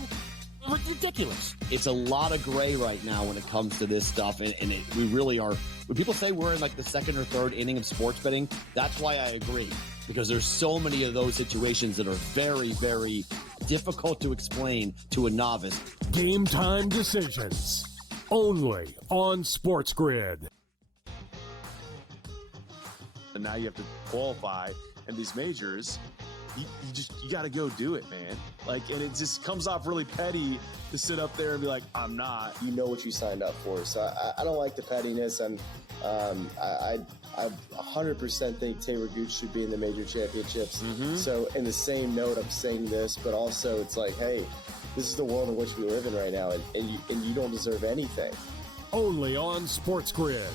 ridiculous. It's a lot of gray right now when it comes to this stuff, and we really are. When people say we're in like the second or third inning of sports betting, that's why I agree, because there's so many of those situations that are very, very difficult to explain to a novice. Game time decisions, only on SportsGrid. And now you have to qualify, and these majors, you got to go do it, man. And it just comes off really petty to sit up there and be like, I'm not. You know what you signed up for, so I don't like the pettiness, and I 100% think Taylor Gooch should be in the major championships. So in the same note, I'm saying this, but also it's like, hey, this is the world in which we live in right now, and you don't deserve anything. Only on SportsGrid.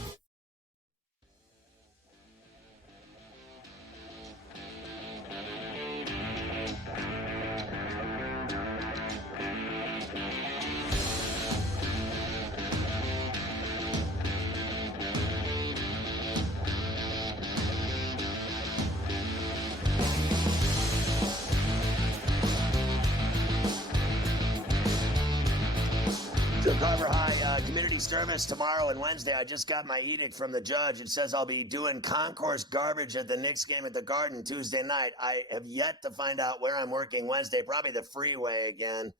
Carver High community service tomorrow and Wednesday. I just got my edict from the judge. It says I'll be doing concourse garbage at the Knicks game at the Garden Tuesday night. I have yet to find out where I'm working Wednesday. Probably the freeway again.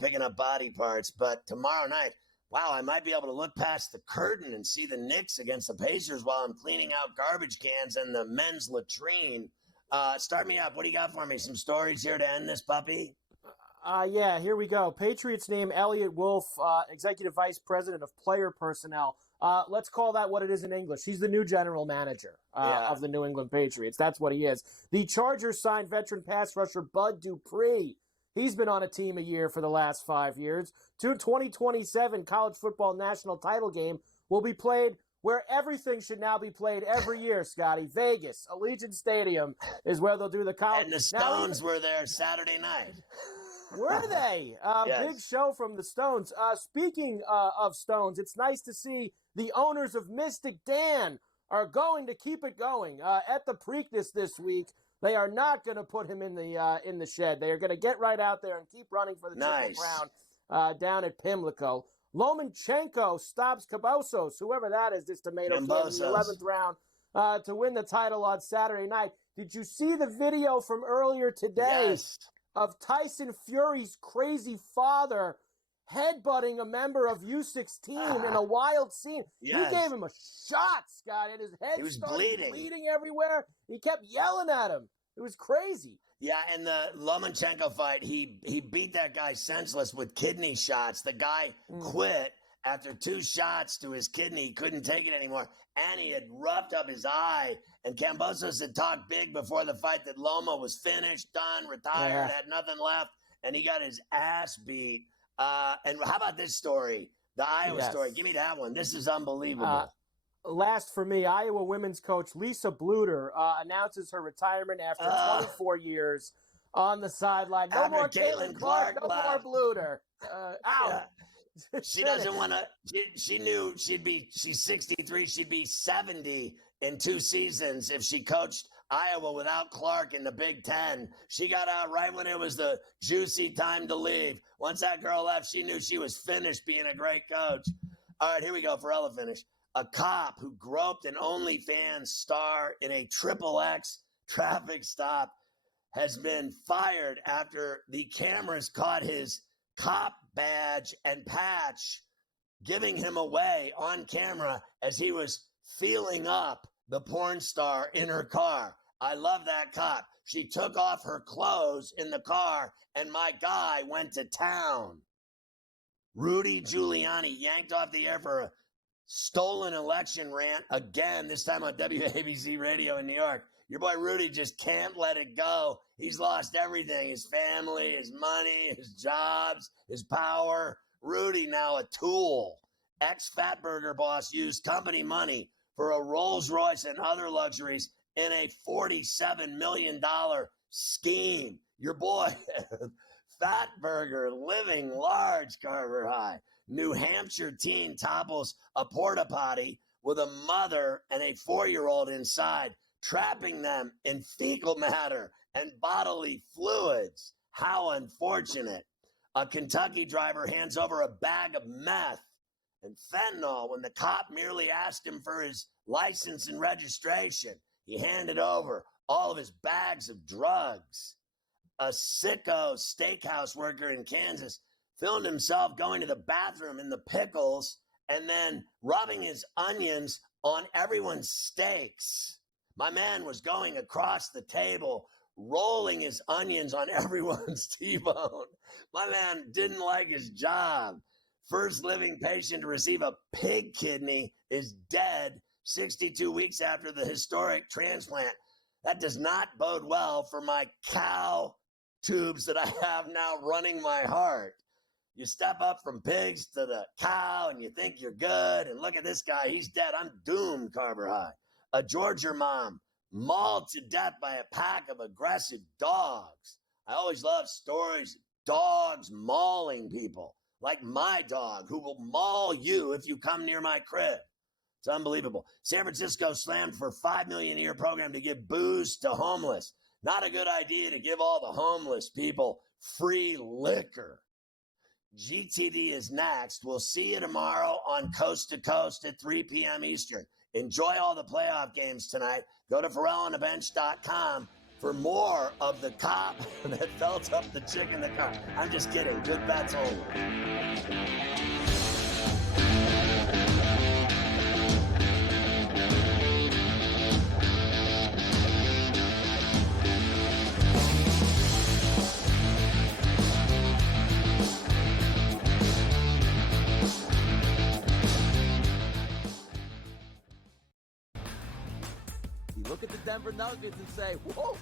picking up body parts. But tomorrow night, wow, I might be able to look past the curtain and see the Knicks against the Pacers while I'm cleaning out garbage cans in the men's latrine. Start me up. What do you got for me? Some stories here to end this puppy? Yeah, here we go. Patriots name Elliot Wolf, Executive Vice President of Player Personnel. Let's call that what it is in English. He's the new general manager of the New England Patriots. That's what he is. The Chargers signed veteran pass rusher Bud Dupree. He's been on a team a year for the last 5 years. 2027 college football national title game will be played where everything should now be played every year, Scotty. Vegas, Allegiant Stadium is where they'll do the college. And the Stones were there Saturday night. Were they? Yes. Big show from the Stones. Speaking of Stones, it's nice to see the owners of Mystic Dan are going to keep it going. At the Preakness this week, they are not going to put him in the shed. They are going to get right out there and keep running for the Triple Crown down at Pimlico. Lomachenko stops Cabozos, whoever that is, this tomato kid in the 11th round, to win the title on Saturday night. Did you see the video from earlier today? Yes. Of Tyson Fury's crazy father headbutting a member of U16 in a wild scene? Yes. He gave him a shot, Scott, and his head started bleeding everywhere. He kept yelling at him. It was crazy. Yeah, in the Lomachenko fight, he beat that guy senseless with kidney shots. The guy quit after 2 shots to his kidney. He couldn't take it anymore, and he had roughed up his eye. And Kambosos had talked big before the fight that Loma was finished, done, retired, had nothing left, and he got his ass beat. And how about this story, the Iowa story? Give me that one. This is unbelievable. Last for me, Iowa women's coach Lisa Bluter announces her retirement after 24 years on the sideline. No more Caitlin Clark, no more Bluter. Out. Yeah. She doesn't want to. She knew she's 63. She'd be 70 in 2 seasons if she coached Iowa without Clark in the Big Ten. She got out right when it was the juicy time to leave. Once that girl left, she knew she was finished being a great coach. All right, here we go for Ella finish. A cop who groped an OnlyFans star in a XXX traffic stop has been fired after the cameras caught his cop badge and patch giving him away on camera as he was feeling up the porn star in her car. I love that cop. She took off her clothes in the car, and my guy went to town. Rudy Giuliani yanked off the air for a stolen election rant again, this time on WABC Radio in New York. Your boy Rudy just can't let it go. He's lost everything, his family, his money, his jobs, his power. Rudy now a tool. Ex-Fatburger boss used company money for a Rolls Royce and other luxuries in a $47 million scheme. Your boy, Fatburger, living large, Carver High. New Hampshire teen topples a porta potty with a mother and a 4-year-old inside, trapping them in fecal matter and bodily fluids. How unfortunate. A Kentucky driver hands over a bag of meth and fentanyl when the cop merely asked him for his license and registration. He handed over all of his bags of drugs. A sicko steakhouse worker in Kansas filmed himself going to the bathroom in the pickles and then rubbing his onions on everyone's steaks. My man was going across the table, rolling his onions on everyone's T-bone. My man didn't like his job. First living patient to receive a pig kidney is dead 62 weeks after the historic transplant. That does not bode well for my cow tubes that I have now running my heart. You step up from pigs to the cow and you think you're good. And look at this guy. He's dead. I'm doomed, Carver High. A Georgia mom mauled to death by a pack of aggressive dogs. I always love stories of dogs mauling people, like my dog, who will maul you if you come near my crib. It's unbelievable. San Francisco slammed for $5 million a year program to give booze to homeless. Not a good idea to give all the homeless people free liquor. GTD is next. We'll see you tomorrow on Coast to Coast at 3 p.m. Eastern. Enjoy all the playoff games tonight. Go to FerrallOnTheBench.com for more of the cop that felt up the chick in the car. I'm just kidding. Good bets only. You look at the Denver Nuggets and say, whoa,